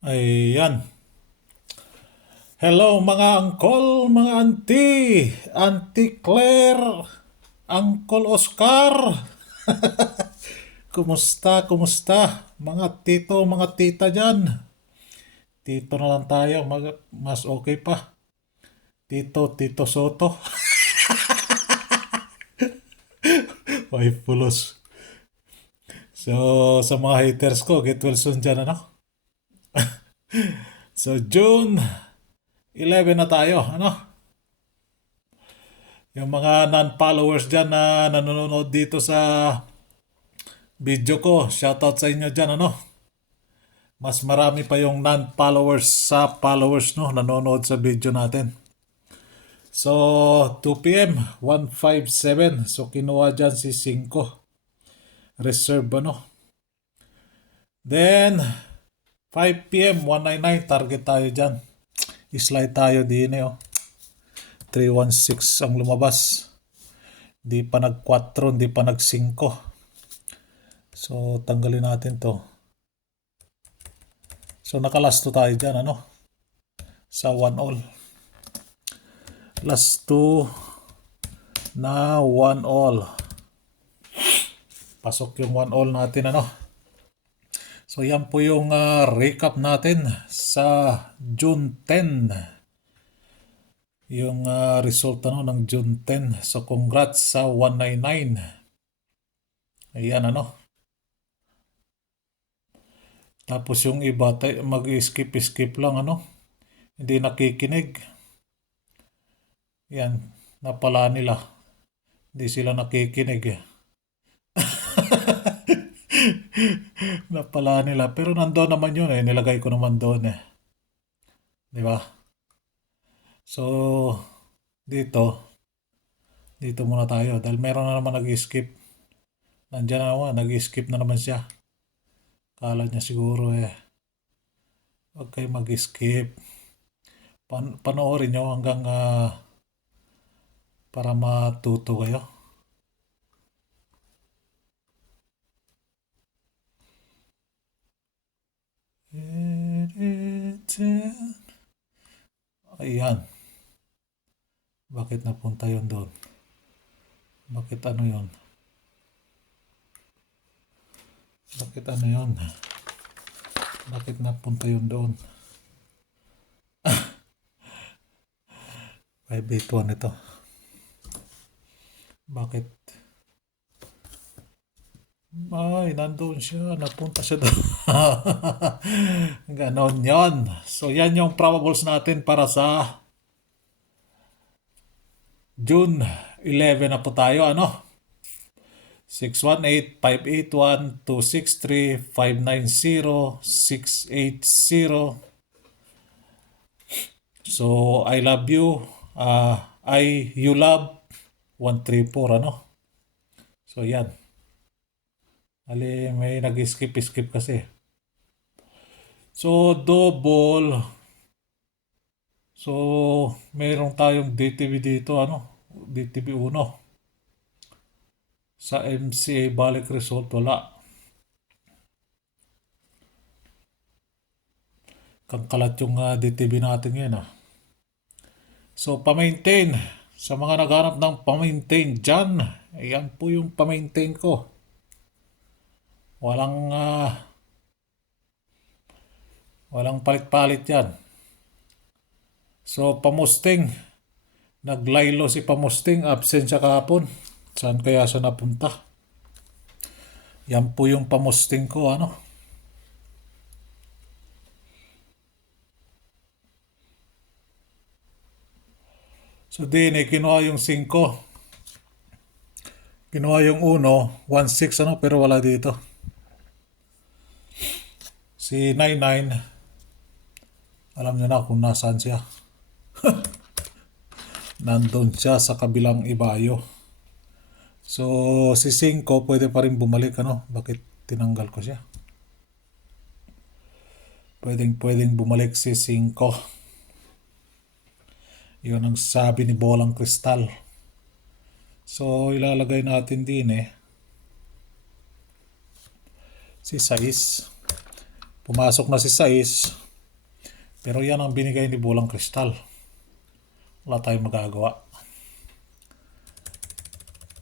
Ayan. Hello mga angkol, mga auntie, Auntie Claire, Uncle Oscar. Kumusta, kumusta? Mga tito, mga tita dyan. Tito na lang tayo, mas okay pa. Tito Soto. Ay, pulos. So, sa mga haters ko, get well soon dyan, ano? So, June 11 na tayo, ano? Yung mga non-followers dyan na nanonood dito sa video ko, shoutout sa inyo dyan, ano? Mas marami pa yung non-followers sa followers, no? Nanonood sa video natin. So, 2 p.m., 157. So, kinuha dyan si 5. Reserve, ano? Then, 5 p.m., 199. Target tayo dyan. Slide tayo din, oh. 316 ang lumabas. Di pa nag-4, di pa nag-5. So, tanggalin natin to. So, nakalasto tayo dyan, ano? Sa 1 all. Last 2 na 1 all. Pasok yung 1 all natin, ano? So, yan po yung recap natin sa June 10. Yung result ano, ng June 10. So, congrats sa 199. Ayan, ano? Tapos yung iba, mag-skip lang, ano? Hindi nakikinig. Yan, napala nila. Hindi sila nakikinig. Napala nila. Pero nandoon naman yun eh. Nilagay ko naman doon eh. Di ba? So, dito. Dito muna tayo. Dahil meron na naman nag-skip. Nandiyan na naman. Nag-skip na naman siya. Kala niya siguro eh. Huwag kayo mag-skip. Panoorin nyo hanggang para matuto kayo. Ayan. Bakit napunta yun doon? Bakit ano yun? Bakit ano yun? Bakit napunta yun doon? 581 ito. Bakit? Ay, nandun siya. Napunta siya doon. Ganon yon. So, yan yung probables natin para sa June 11 na po tayo. Ano? 618-581-263-590-680. So, I love you. You love 134, ano? So, yan. Ali, may nag-skip kasi. So, double. So, mayroon tayong DTV dito, ano? DTV 1. Sa MCA balik result, wala. Kangkalat yung DTV natin ngayon, ah. So, pa-maintain. Sa mga naghanap ng pa-maintain dyan, ayan po yung pa-maintain ko. Walang palit-palit yan. So, pamusting. Naglaylo si pamusting. Absent siya kahapon. Saan kaya siya napunta? Yan po yung pamusting ko, ano? So, din kinuha yung 5. Kinuha yung 1, 1-6, ano? Pero wala dito. Si 99, alam niyo na kung nasaan siya. Nandun siya sa kabilang ibayo. So, si 5 pwede pa rin bumalik, ano? Bakit tinanggal ko siya? Pwedeng bumalik si 5. Yun ang sabi ni Bolang Kristal. So, ilalagay natin din si 6. Pumasok na si 6. Pero yan ang binigay ni Bolang Kristal. Wala tayong magagawa.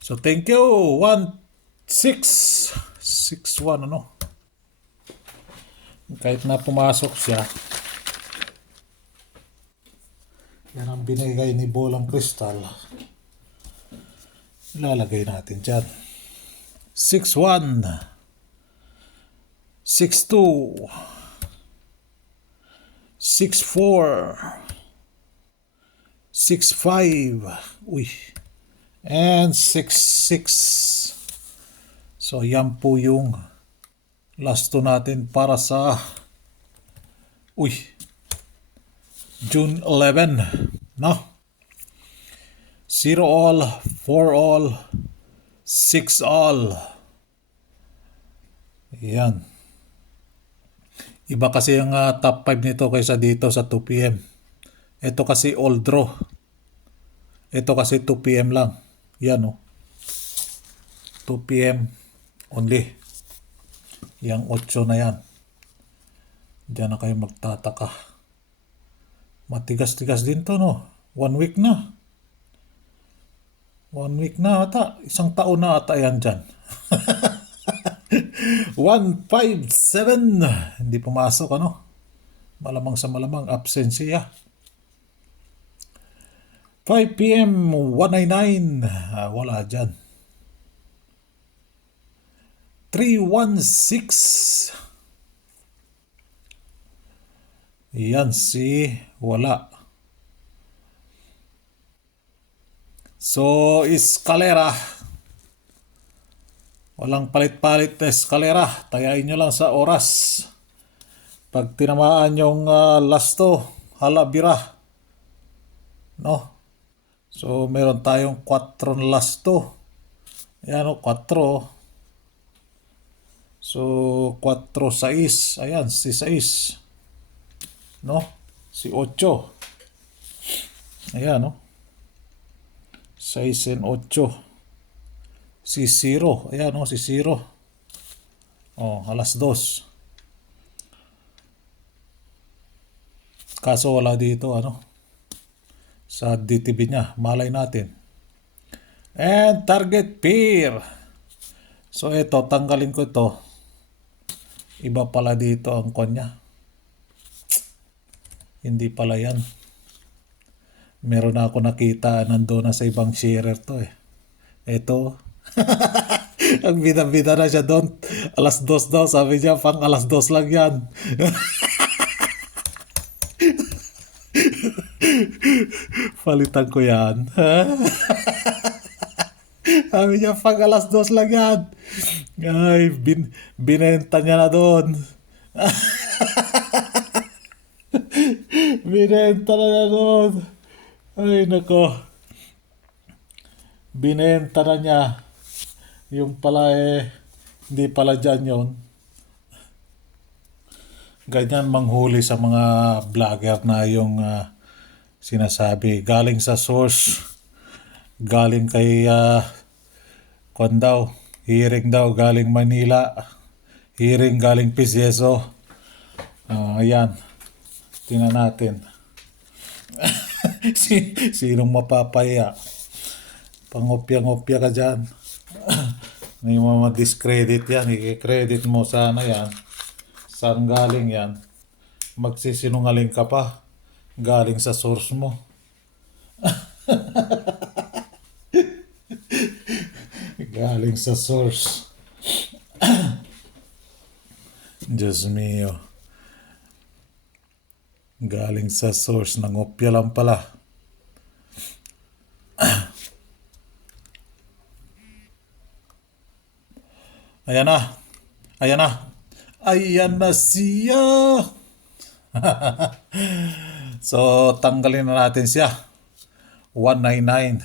So thank you. 1-6-6-1 ano. Kahit na pumasok siya, yan ang binigay ni Bolang Kristal. Ilalagay natin dyan. 6-1 6-2 6-4 6-5 uy, and 6-6. So yan po yung last 2 natin para sa June 11, no? 0 all, 4 all, 6 all. Yan. Iba kasi ang top 5 nito kaysa dito sa 2 p.m. Ito kasi all draw. Ito kasi 2 p.m. lang. Yan 2 p.m. only. Yang 8 na yan. Diyan na kayo magtataka. Matigas-tigas din to, no? 1 week na. 1 week na ata. Isang taon na ata yan dyan. 157. Hindi pumasok, ano? Malamang sa malamang. Absensya. 5 p.m. 199. Wala dyan. 316. Yan wala. So, eskalera. Walang palit-palit na eskalera. Tayain nyo lang sa oras. Pag tinamaan yung lasto, halabira. No? So, meron tayong 4 na lasto. Ayan 4. So, 4-6. Ayan, si 6. No? Si 8. Ayan, no? 6 and 8. Si 0. Ayan, no? Si 0. Alas 2. Kaso wala dito, ano? Sa DTB niya. Malay natin. And target pair. So, ito. Tanggalin ko ito. Iba pala dito ang kanya. Hindi pala yan. Meron na ako nakita. Nandun na sa ibang sharer to eh. Ito. Ang bida-bida na siya doon. Alas 2 daw. Sabi niya, pang alas 2 lang yan. Palitan ko yan. Sabi niya, pang alas 2 lang yan. Ay, binenta niya na doon. Binenta na doon. Ay, nako. Binenta na niya. Yung pala hindi pala dyan yun. Ganyan manghuli sa mga vlogger na yung sinasabi. Galing sa source. Galing kay kwan daw. Hearing daw. Galing Manila. Hearing galing Pisieso. Ayan. Tingnan natin. Sinong mapapaya? Pangopya-ngopya ka dyan. Hindi mo ma-discredit yan. I-credit mo sana yan. Saan galing yan? Magsisinungaling ka pa. Galing sa source mo. Galing sa source. Diyos mio. Galing sa source. Nangopya lang pala. Ayan na. Ayan na. Ayan na siya. So, tanggalin na natin siya. 199.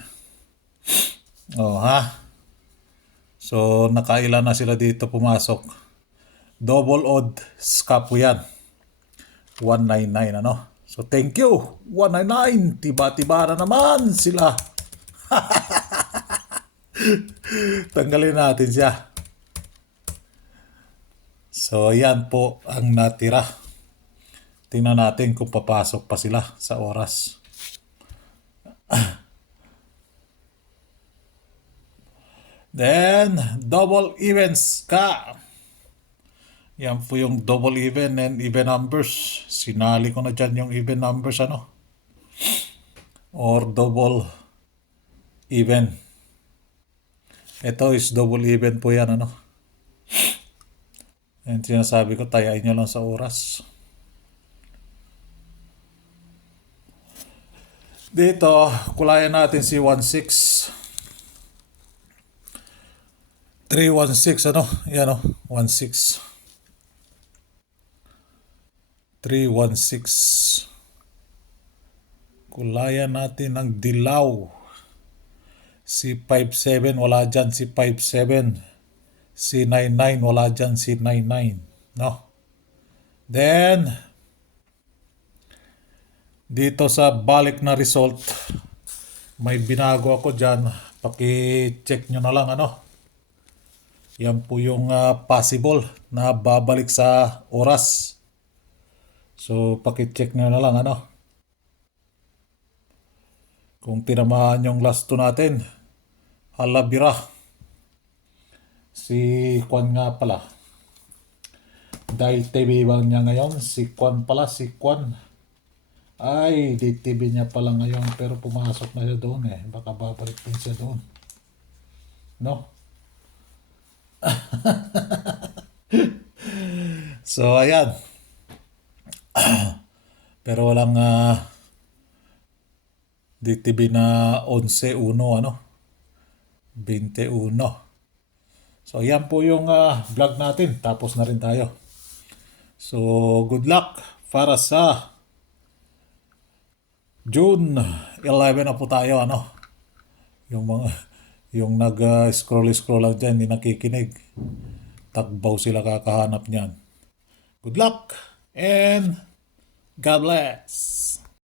So, nakailan na sila dito pumasok. Double odd scap yan. 199, ano? So, thank you. 199. Tiba-tiba na naman sila. Tanggalin natin siya. So, yan po ang natira. tingnan natin kung papasok pa sila sa oras. Then, double events ka. Yan po yung double even and even numbers. Sinali ko na dyan yung even numbers, ano? Or double even. Ito is double even po yan, ano? And sinasabi ko, tayain nyo lang sa oras. Dito, kulayan natin si 16. 316, ano? Yan, 16. 316. Kulayan natin ang dilaw. Si 57, wala dyan si 57. Si 99, wala dyan si 99. No? Then, dito sa balik na result, may binago ako dyan. Paki-check nyo na lang, ano? Yan po yung possible na babalik sa oras. So, paki-check nyo na lang, ano? Kung tinamahan yung last 2 natin, halabira. Si Kwan nga pala. Dahil TV bang niya ngayon, si Kwan pala, si Kwan. Ay, DTV niya pala ngayon, pero pumasok na siya doon eh. Baka babalik din siya doon. No? So, ayan. Pero walang DTV na 11-1, ano? 21. So, yan po yung vlog natin. Tapos na rin tayo. So, good luck para sa June 11 na po tayo, ano? Yung mga, yung nag-scroll lang dyan, hindi nakikinig. Takbaw sila kakahanap niyan. Good luck and God bless.